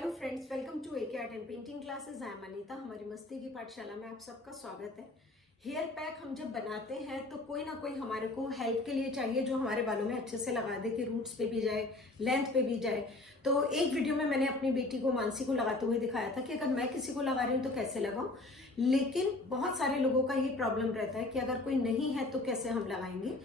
Hello friends, welcome to AK art and painting classes. I am Anita. हमारी मस्ती की पाठशाला में आप सबका स्वागत है। हेयर पैक हम जब बनाते हैं तो कोई ना कोई हमारे को हेल्प के लिए चाहिए जो हमारे बालों में अच्छे से लगा दे कि रूट्स पे भी जाए, लेंथ पे भी जाए। तो एक वीडियो में मैंने अपनी बेटी को, मानसी को लगाते हुए दिखाया था कि अगर मैं किसी को लगा रही हूँ तो कैसे लगाऊं। लेकिन बहुत सारे लोगों का ये प्रॉब्लम रहता है कि अगर कोई नहीं है तो कैसे हम लगाएंगे।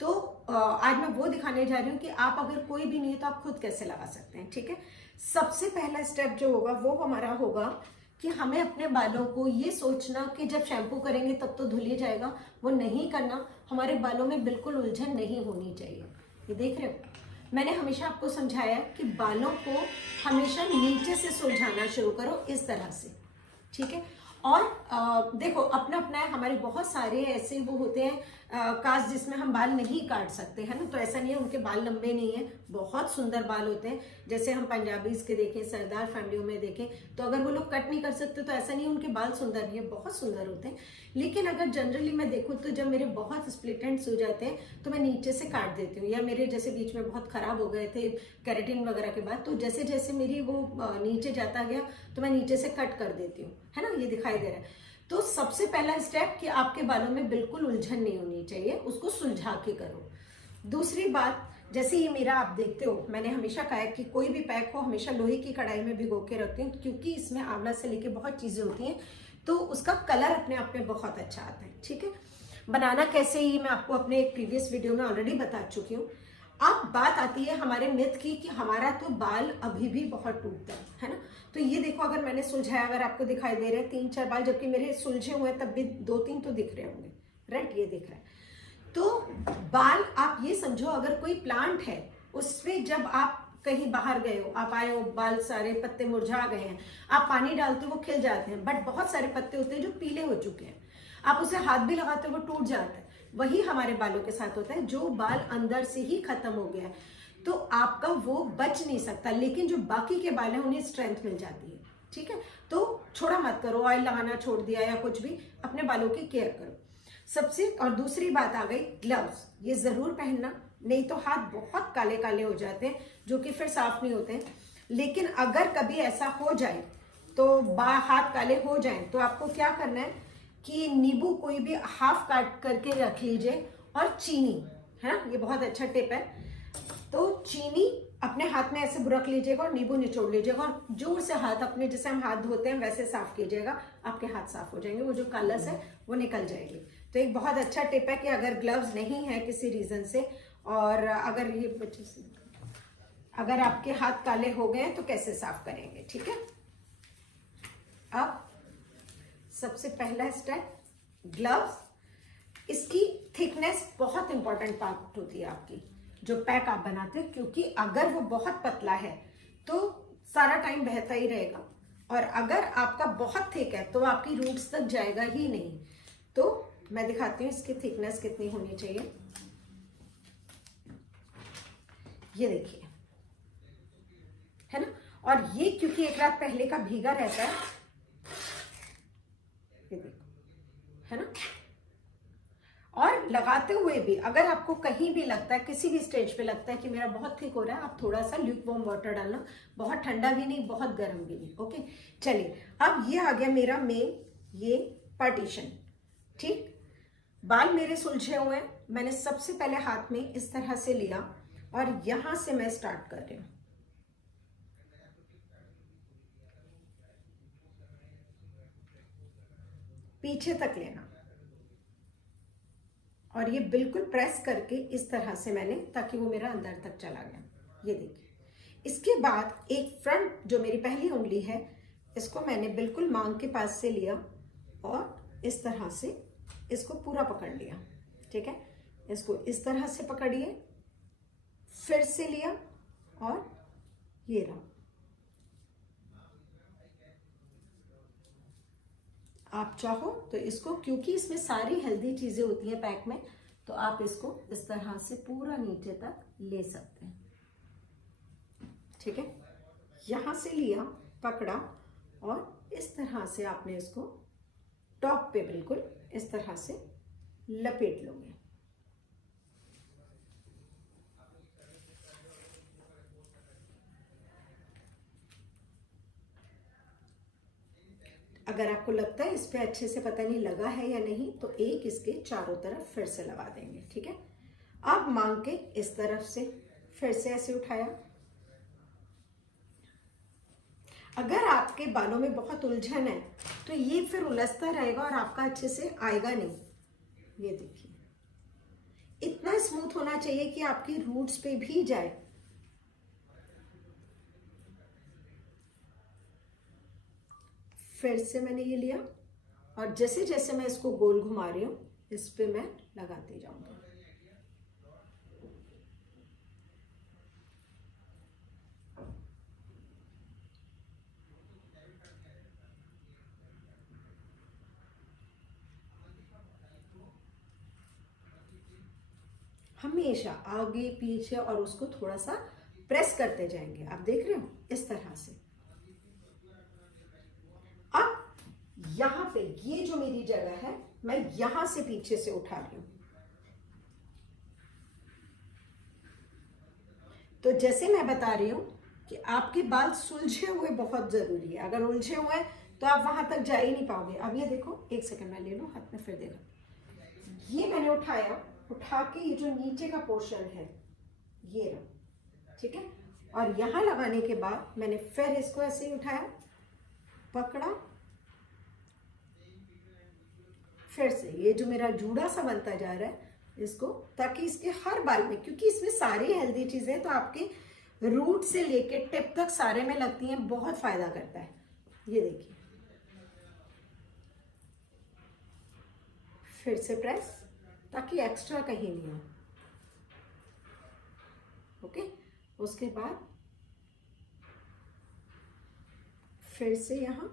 तो आज मैं वो दिखाने जा रही हूँ कि आप अगर कोई भी नहीं है तो आप खुद कैसे लगा सकते हैं। ठीक है, सबसे पहला स्टेप जो होगा वो हमारा होगा कि हमें अपने बालों को ये सोचना कि जब शैम्पू करेंगे तब तो धुल ही जाएगा, वो नहीं करना। हमारे बालों में बिल्कुल उलझन नहीं होनी चाहिए। ये देख रहे हो, मैंने हमेशा आपको समझाया कि बालों को हमेशा नीचे से सुलझाना शुरू करो, इस तरह से। ठीक है, और देखो अपना अपना है। हमारे बहुत सारे ऐसे वो होते हैं कास्ट जिसमें हम बाल नहीं काट सकते हैं ना, तो ऐसा नहीं है उनके बाल लंबे नहीं है, बहुत सुंदर बाल होते हैं। जैसे हम पंजाबीज के देखें, सरदार फैमिलियों में देखें, तो अगर वो लोग कट नहीं कर सकते तो ऐसा नहीं है उनके बाल सुंदर नहीं है, बहुत सुंदर होते हैं। लेकिन अगर जनरली मैं देखूँ तो जब मेरे बहुत स्प्लिट एंड्स हो जाते हैं तो मैं नीचे से काट देती हूँ, या मेरे जैसे बीच में बहुत खराब हो गए थे केराटिन वगैरह के बाद, तो जैसे जैसे मेरी वो नीचे जाता गया तो मैं नीचे से कट कर देती हूँ, है ना। ये दिखाई दे रहा है। तो सबसे पहला स्टेप कि आपके बालों में बिल्कुल उलझन नहीं होनी चाहिए, उसको सुलझा के करो। दूसरी बात, जैसे ये मेरा आप देखते हो, मैंने हमेशा कहा है कि कोई भी पैक हो हमेशा लोहे की कढ़ाई में भिगो के रखती हूँ, क्योंकि इसमें आंवला से लेके बहुत चीजें होती हैं, तो उसका कलर अपने आप में बहुत अच्छा आता है। ठीक है, बनाना कैसे ही मैं आपको अपने एक प्रीवियस वीडियो में ऑलरेडी बता चुकी हूँ। अब बात आती है हमारे मिथ की कि हमारा तो बाल अभी भी बहुत टूटता है ना। तो ये देखो, अगर मैंने सुलझाया, अगर आपको दिखाई दे रहे हैं 3-4 बाल, जबकि मेरे सुलझे हुए तब भी 2-3 तो दिख रहे होंगे, राइट। ये दिख रहा है। तो बाल आप ये समझो, अगर कोई प्लांट है उसमें जब आप कहीं बाहर गए हो, आप आए हो, बाल सारे पत्ते मुरझा गए हैं, आप पानी डालते हो वो खिल जाते हैं, बट बहुत सारे पत्ते होते हैं जो पीले हो चुके हैं, आप उसे हाथ भी लगाते हो वो टूट जाता है। वही हमारे बालों के साथ होता है। जो बाल अंदर से ही खत्म हो गया है तो आपका वो बच नहीं सकता, लेकिन जो बाकी के बाल हैं उन्हें स्ट्रेंथ मिल जाती है। ठीक है, तो छोड़ा मत करो, ऑयल लगाना छोड़ दिया या कुछ भी, अपने बालों की केयर करो सबसे। और दूसरी बात आ गई ग्लव्स, ये जरूर पहनना, नहीं तो हाथ बहुत काले काले हो जाते हैं जो कि फिर साफ नहीं होते हैं। लेकिन अगर कभी ऐसा हो जाए तो हाथ काले हो जाए तो आपको क्या करना है कि नींबू कोई भी हाफ काट करके रख लीजिए, और चीनी, है ना, ये बहुत अच्छा टिप है। तो चीनी अपने हाथ में ऐसे रख लीजिएगा और नींबू निचोड़ लीजिएगा, और जोर से हाथ अपने, जैसे हम हाथ धोते हैं वैसे साफ कीजिएगा, आपके हाथ साफ हो जाएंगे, वो जो कलर्स है वो निकल जाएगी। तो एक बहुत अच्छा टिप है कि अगर ग्लव्स नहीं है किसी रीजन से, और अगर आपके हाथ काले हो गए तो कैसे साफ करेंगे। ठीक है, अब सबसे पहला स्टेप ग्लव्स, इसकी थिकनेस बहुत इंपॉर्टेंट पार्ट होती है आपकी जो पैक आप बनाते हैं, क्योंकि अगर वो बहुत पतला है तो सारा टाइम बहता ही रहेगा, और अगर आपका बहुत थिक है तो आपकी रूट्स तक जाएगा ही नहीं। तो मैं दिखाती हूँ इसकी थिकनेस कितनी होनी चाहिए। ये देखिए, है ना, और ये क्योंकि एक रात पहले का भीगा रहता है, ये देखो, है ना। और लगाते हुए भी अगर आपको कहीं भी लगता है, किसी भी स्टेज पे लगता है कि मेरा बहुत थिक हो रहा है, आप थोड़ा सा ल्यूक वार्म वाटर डालना, बहुत ठंडा भी नहीं बहुत गर्म भी नहीं। ओके, चलिए, अब ये आ गया मेरा मेन ये पार्टीशन। ठीक, बाल मेरे सुलझे हुए हैं, मैंने सबसे पहले हाथ में इस तरह से लिया और यहां से मैं स्टार्ट कर रही हूं, पीछे तक लेना, और ये बिल्कुल प्रेस करके इस तरह से मैंने, ताकि वो मेरा अंदर तक चला गया। ये देखिए, इसके बाद एक फ्रंट जो मेरी पहली उंगली है, इसको मैंने बिल्कुल मांग के पास से लिया और इस तरह से इसको पूरा पकड़ लिया। ठीक है, इसको इस तरह से पकड़िए, फिर से लिया और ये रहा। आप चाहो तो इसको, क्योंकि इसमें सारी हेल्दी चीजें होती हैं पैक में, तो आप इसको इस तरह से पूरा नीचे तक ले सकते हैं। ठीक है, यहां से लिया, पकड़ा, और इस तरह से आपने इसको टॉप पे बिल्कुल इस तरह से लपेट लोगे। अगर आपको लगता है इस पे अच्छे से पता नहीं लगा है या नहीं तो एक इसके चारों तरफ फिर से लगा देंगे। ठीक है, अब मांग के इस तरफ से फिर से ऐसे उठाया। अगर आपके बालों में बहुत उलझन है तो ये फिर उलझता रहेगा और आपका अच्छे से आएगा नहीं। ये देखिए, इतना स्मूथ होना चाहिए कि आपकी रूट्स पे भी जाए। फिर से मैंने ये लिया और जैसे जैसे मैं इसको गोल घुमा रही हूं इस पे मैं लगाती जाऊंगी। हमेशा आगे पीछे और उसको थोड़ा सा प्रेस करते जाएंगे। आप देख रहे हो इस तरह से। अब यहां पे ये जो मेरी जगह है मैं यहां से पीछे से उठा रही हूं। तो जैसे मैं बता रही हूं कि आपके बाल सुलझे हुए बहुत जरूरी है। अगर उलझे हुए तो आप वहां तक जा ही नहीं पाओगे। अब ये देखो, एक सेकंड मैं ले लूं हाथ में, फिर देखो। ये मैंने उठाया, उठा के ये जो नीचे का पोर्शन है ये रहा। ठीक है, और यहां लगाने के बाद मैंने फिर इसको ऐसे ही उठाया, पकड़ा, फिर से ये जो मेरा जूड़ा सा बनता जा रहा है इसको, ताकि इसके हर बाल में, क्योंकि इसमें सारी हेल्दी चीजें तो आपके रूट से लेके टिप तक सारे में लगती हैं, बहुत फायदा करता है। ये देखिए, फिर से प्रेस, ताकि एक्स्ट्रा कहीं नहीं हो। ओके, उसके बाद फिर से यहां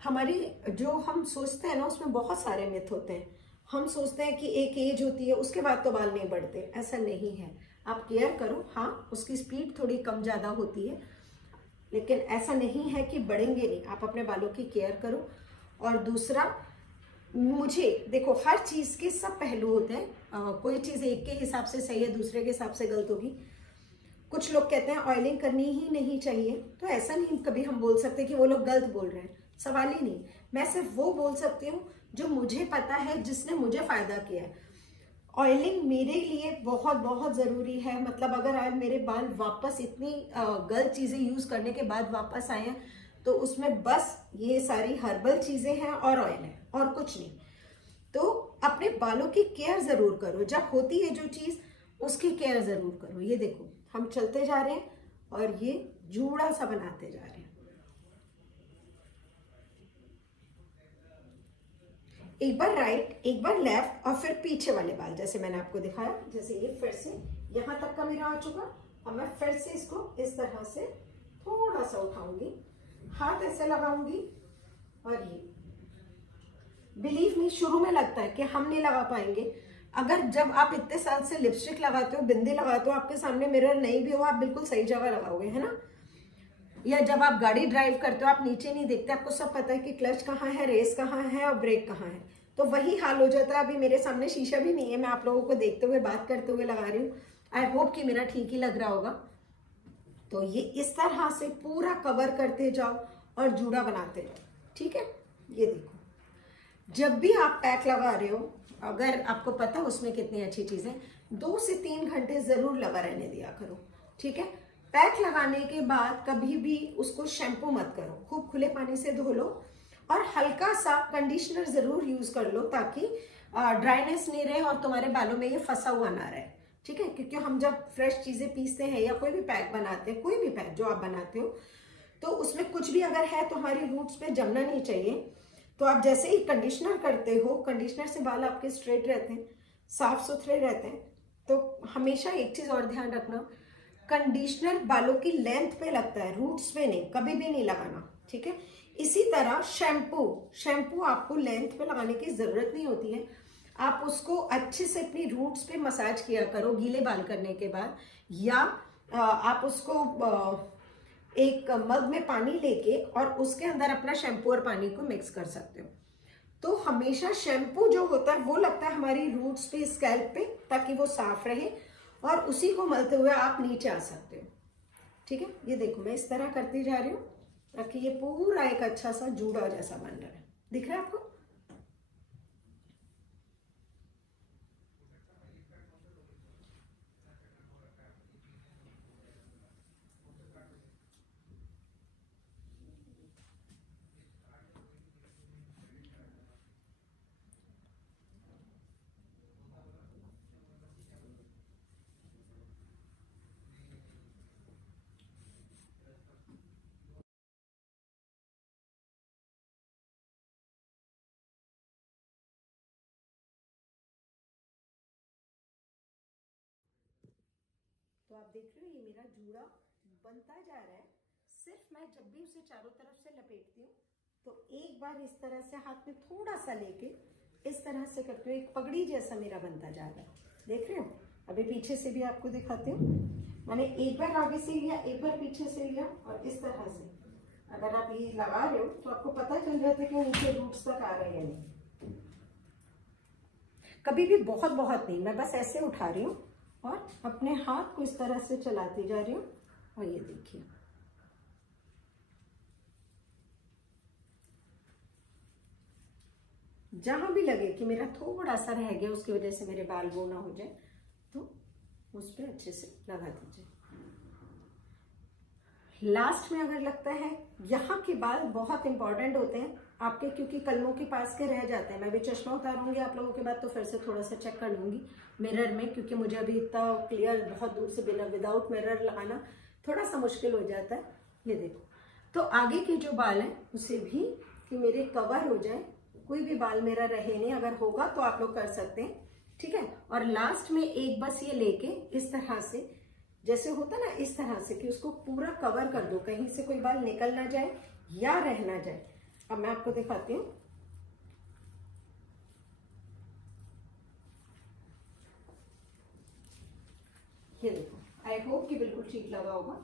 हमारी जो हम सोचते हैं ना उसमें बहुत सारे मिथ होते हैं। हम सोचते हैं कि एक एज होती है उसके बाद तो बाल नहीं बढ़ते, ऐसा नहीं है। आप केयर करो, हाँ उसकी स्पीड थोड़ी कम ज़्यादा होती है, लेकिन ऐसा नहीं है कि बढ़ेंगे नहीं। आप अपने बालों की केयर करो। और दूसरा, मुझे देखो, हर चीज़ के सब पहलू होते हैं। कोई चीज़ एक के हिसाब से सही है, दूसरे के हिसाब से गलत होगी। कुछ लोग कहते हैं ऑयलिंग करनी ही नहीं चाहिए, तो ऐसा नहीं कभी हम बोल सकते कि वो लोग गलत बोल रहे हैं, सवाल ही नहीं। मैं सिर्फ वो बोल सकती हूँ जो मुझे पता है, जिसने मुझे फायदा किया है। ऑयलिंग मेरे लिए बहुत बहुत ज़रूरी है। मतलब अगर आज मेरे बाल वापस इतनी गलत चीज़ें यूज़ करने के बाद वापस आए हैं तो उसमें बस ये सारी हर्बल चीज़ें हैं और ऑयल है और कुछ नहीं। तो अपने बालों की केयर ज़रूर करो, जब होती है जो चीज़ उसकी केयर ज़रूर करो। ये देखो, हम चलते जा रहे हैं और ये जूड़ा सा बनाते जा रहे हैं। एक बार राइट, एक बार लेफ्ट, और फिर पीछे वाले बाल जैसे मैंने आपको दिखाया। जैसे ये फिर से यहां तक का मेरा आ चुका, और मैं फिर से इसको इस तरह से थोड़ा सा उठाऊंगी, हाथ ऐसे लगाऊंगी। और ये बिलीव मी, शुरू में लगता है कि हम नहीं लगा पाएंगे। अगर जब आप इतने साल से लिपस्टिक लगाते हो, बिंदी लगाते हो, आपके सामने मिरर नहीं भी हो, आप बिल्कुल सही जगह लगाओगे, है ना। या जब आप गाड़ी ड्राइव करते हो, आप नीचे नहीं देखते, आपको सब पता है कि क्लच कहाँ है, रेस कहाँ है और ब्रेक कहाँ है। तो वही हाल हो जाता है। अभी मेरे सामने शीशा भी नहीं है, मैं आप लोगों को देखते हुए बात करते हुए लगा रही हूँ। आई होप कि मेरा ठीक ही लग रहा होगा। तो ये इस तरह से पूरा कवर करते जाओ और जूड़ा बनाते जाओ। ठीक है, ये देखो, जब भी आप पैक लगा रहे हो, अगर आपको पता है उसमें कितनी अच्छी चीजें, 2 से 3 घंटे जरूर लगा रहने दिया करो। ठीक है, पैक लगाने के बाद कभी भी उसको शैम्पू मत करो, खूब खुले पानी से धो लो और हल्का सा कंडीशनर जरूर यूज कर लो, ताकि ड्राइनेस नहीं रहे और तुम्हारे बालों में ये फंसा हुआ ना रहे। ठीक है, क्योंकि हम जब फ्रेश चीजें पीसते हैं या कोई भी पैक बनाते हैं, कोई भी पैक जो आप बनाते हो, तो उसमें कुछ भी अगर है तो हमारी रूट्स पे जमना नहीं चाहिए। तो आप जैसे ही कंडीशनर करते हो, कंडीशनर से बाल आपके स्ट्रेट रहते हैं, साफ सुथरे रहते हैं। तो हमेशा एक चीज और ध्यान रखना, कंडीशनर बालों की लेंथ पे लगता है, रूट्स पे नहीं, कभी भी नहीं लगाना। ठीक है, इसी तरह शैम्पू आपको लेंथ पे लगाने की जरूरत नहीं होती है। आप उसको अच्छे से अपनी रूट्स पे मसाज किया करो गीले बाल करने के बाद, या आप उसको एक मग में पानी लेके और उसके अंदर अपना शैम्पू और पानी को मिक्स कर सकते हो। तो हमेशा शैम्पू जो होता है वो लगता है हमारी रूट्स पे, स्कैल्प पे, ताकि वो साफ रहे और उसी को मलते हुए आप नीचे आ सकते हो। ठीक है, ये देखो मैं इस तरह करती जा रही हूँ ताकि ये पूरा एक अच्छा सा जूड़ा जैसा बन रहा है। दिख रहा है आपको? तो आप देख रहे हो ये मेरा जूड़ा बनता जा रहा है। सिर्फ मैं जब भी उसे चारों तरफ से लपेटती हूँ तो एक बार इस तरह से हाथ में थोड़ा सा लेके इस तरह से करती हूँ, एक पगड़ी जैसा मेरा बनता जा रहा है। देख रहे हो? अभी पीछे से भी आपको दिखाती हूँ। मैंने एक बार आगे से लिया, एक बार पीछे से लिया और इस तरह से अगर आप ये लगा रहे हो तो आपको पता चल जाता है कि नीचे रूट्स तक आ रहे हैं नहीं। कभी भी बहुत बहुत नहीं, मैं बस ऐसे उठा रही हूँ और अपने हाथ को इस तरह से चलाती जा रही हूँ। और ये देखिए, जहां भी लगे कि मेरा थोड़ा सा रह गया उसकी वजह से मेरे बाल वो ना हो जाए तो उस पर अच्छे से लगा दीजिए। लास्ट में अगर लगता है, यहाँ के बाल बहुत इंपॉर्टेंट होते हैं आपके, क्योंकि कलमों के पास के रह जाते हैं। मैं भी चश्मा उतारूंगी आप लोगों के बाद तो फिर से थोड़ा सा चेक कर लूंगी मिरर में, क्योंकि मुझे अभी इतना क्लियर बहुत दूर से बिना विदाउट मिरर लगाना थोड़ा सा मुश्किल हो जाता है। ये देखो, तो आगे के जो बाल हैं उसे भी कि मेरे कवर हो जाए, कोई भी बाल मेरा रहे नहीं, अगर होगा तो आप लोग कर सकते हैं। ठीक है, और लास्ट में एक बस ये लेके इस तरह से, जैसे होता ना इस तरह से, कि उसको पूरा कवर कर दो, कहीं से कोई बाल निकल ना जाए या रह ना जाए। अब मैं आपको दिखाती हूँ। ये देखो, आई होप कि बिल्कुल ठीक लगा होगा।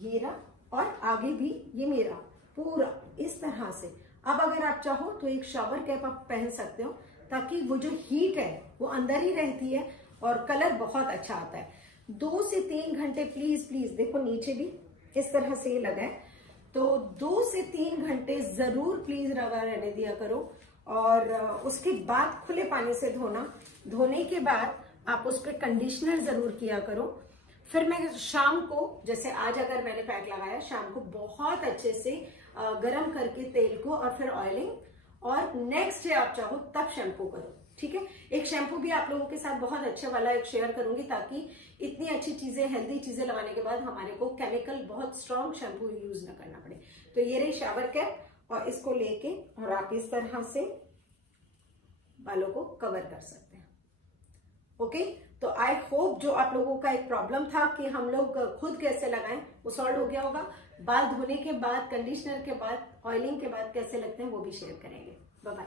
ये रहा, और आगे भी ये मेरा पूरा इस तरह से। अब अगर आप चाहो तो एक शावर कैप आप पहन सकते हो, ताकि वो जो हीट है वो अंदर ही रहती है और कलर बहुत अच्छा आता है। 2 से 3 घंटे प्लीज प्लीज, देखो नीचे भी इस तरह से ये लगा है, तो 2 से 3 घंटे जरूर प्लीज रवा रहने दिया करो। और उसके बाद खुले पानी से धोना, धोने के बाद आप उस पर कंडीशनर जरूर किया करो। फिर मैं शाम को, जैसे आज अगर मैंने पैक लगाया, शाम को बहुत अच्छे से गरम करके तेल को और फिर ऑयलिंग, और नेक्स्ट डे आप चाहो तब शैम्पू करो। ठीक है, एक शैम्पू भी आप लोगों के साथ बहुत अच्छे वाला एक शेयर करूंगी, ताकि इतनी अच्छी चीजें, हेल्दी चीजें लगाने के बाद हमारे को केमिकल बहुत स्ट्रॉन्ग शैम्पू यूज ना करना पड़े। तो ये रही शावर कैप, और इसको लेके और आप इस तरह से बालों को कवर कर सकते हैं। ओके, तो आई होप जो आप लोगों का एक प्रॉब्लम था कि हम लोग खुद कैसे लगाएं, वो सॉल्व हो गया होगा। बाल धोने के बाद, कंडीशनर के बाद, ऑयलिंग के बाद कैसे लगते हैं वो भी शेयर करेंगे। Bye bye.